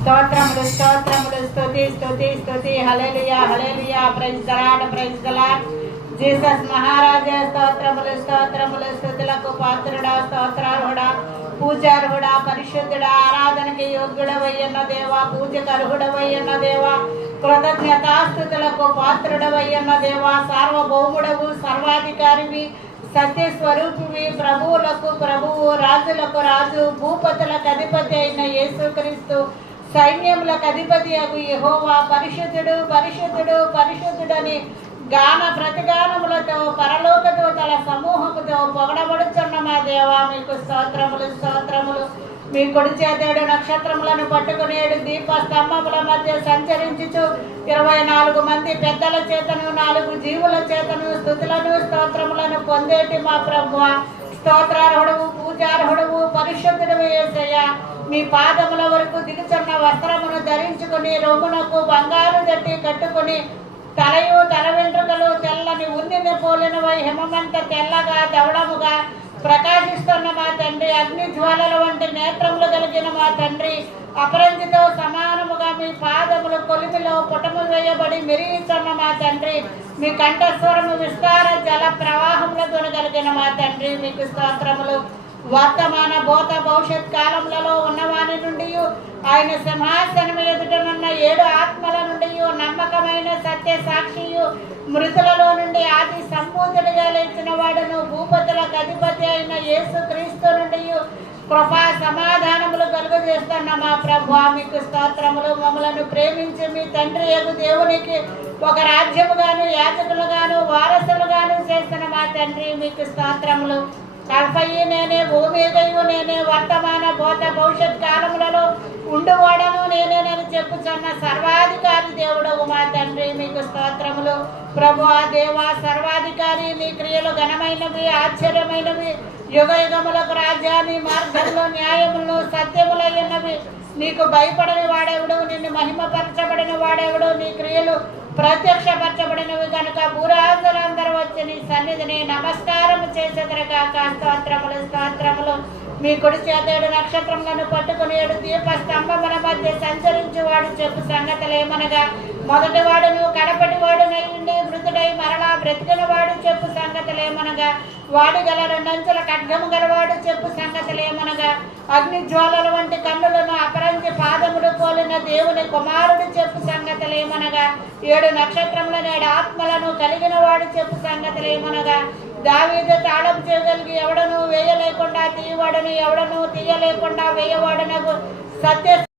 స్తోత్రములు స్తోత్రములు స్తుతి స్తుతి స్తుతి హల్లెలూయా హల్లెలూయా ప్రైజ్ ద లార్డ్ జీసస్ మహారాజా స్తోత్రములు స్తోత్రములు స్తుతులకు పాత్రుడా స్తోత్రార్హుడా పూజార్హుడా పరిశుద్ధుడా ఆరాధనకి యోగ్యుడవయ్యన్న దేవా పూజకు అర్హుడవయ్యన్న దేవా కృతజ్ఞతాస్తుతులకు పాత్రుడవయ్యన్న దేవా సార్వభౌముడవు సర్వాధికారివి సత్య స్వరూపివి ప్రభువులకు ప్రభువు రాజులకు రాజు భూపతులకు అధిపతి అయిన యేసుక్రీస్తు సైన్యములకు అధిపతి అగు యెహోవా పరిశుద్ధుడు పరిశుద్ధుడు పరిశుద్ధుడని గాన ప్రతిగానములతో పరలోక దూతల సమూహముతో పొగడబడుచున్న మా దేవా మీకు స్తోత్రములు స్తోత్రములు. మీ కుడి చేతేడు నక్షత్రములను పట్టుకునేడు దీప స్తంభముల మధ్య సంచరించుచు 24 మంది పెద్దల చేతను 4 జీవుల చేతను స్తుతులను స్తోత్రములను పొందేటి మా ప్రభువా స్తోత్రార్హుడవు పూజార్హుడవు పరిశుద్ధుడవు యేసయ్యా. మీ పాదముల వరకు దిగుచున్న వస్త్రమును ధరించుకుని రొమ్మునకు బంగారు దట్టి కట్టుకుని తలయు తల వెంట్రుకలు తెల్లని ఉన్నిని పోలినవై హిమమంత తెల్లగా దవడముగా ప్రకాశిస్తున్న మా తండ్రి అగ్ని జ్వాలల వంటి నేత్రములు కలిగిన మా తండ్రి అపరంజితో సమానముగా మీ పాదములు కొలిమిలో పుటము వేయబడి మెరుగుతున్న మా తండ్రి మీ కంఠస్వరము విస్తార జల ప్రవాహములతో కలిగిన మా తండ్రి మీకు స్తోత్రములు. వర్తమాన భూత భవిష్యత్ కాలములలో ఉన్నవాని నుండి ఆయన సింహాసనం ఎదుటనున్న 7 ఆత్మల నుండి నమ్మకమైన సత్య సాక్షియు మృతులలో నుండి ఆది సంపూర్ణుడిగా లేచిన వాడును భూపతులకు అధిపతి అయిన యేసుక్రీస్తు నుండి కృపా సమాధానములు కలుగజేస్తున్న మా ప్రభువా మీకు స్తోత్రములు. మమ్మలను ప్రేమించి మీ తండ్రి యేసు దేవునికి ఒక రాజ్యముగాను యాజకులుగాను వారసులుగాను చేస్తున్న మా తండ్రి మీకు స్తోత్రములు. కల్పయ్యి నేనే భూమిదయు నేనే వర్తమాన భూత భవిష్యత్ కాలములలో ఉండువాడను నేనేనని చెప్పుచున్న సర్వాధికారి దేవుడవు మా తండ్రి మీకు స్తోత్రములు. ప్రభువా దేవా సర్వాధికారి నీ క్రియలు ఘనమైనవి ఆశ్చర్యమైనవి యుగ యుగములకు రాజ్యాన్ని మార్గంలో న్యాయములను సత్యములైనవి. నీకు భయపడని వాడెవడు నిన్ను మహిమపరచబడిన వాడెవడు నీ క్రియలు ప్రత్యక్షపరచబడినవి కనుక భూరాజులందరూ వచ్చి నీ సన్నిధిని నమస్కారం చేసేదరు కాక స్తోత్రములు స్తోత్రములు. మీ కుడి చేతేడు నక్షత్రములను పట్టుకుని 7 దీప స్తంభముల మధ్య సంచరించువాడు చెప్పు సంగతులేమనగా మొదటి వాడును కడపటి వాడునై ఉండి మృతుడై మరలా బ్రతికిన వాడు చెప్పు సంగతులేమనగా వాడు గల 2 అంచుల ఖడ్గము గలవాడు చెప్పు సంగతులేమనగా అగ్ని జ్వాలల వంటి కన్నులను అపరంజి పాదములు పోలిన దేవుని కుమారుడు చెప్పు సంగతులేమనగా 7 నక్షత్రముల 7 ఆత్మలను కలిగిన వాడు చెప్పు సంగతులేమనగా దావీదు తాళం చేయగలిగి ఎవడను వేయలేకుండా తీయవాడను ఎవడను తీయలేకుండా వేయవాడనగు సత్య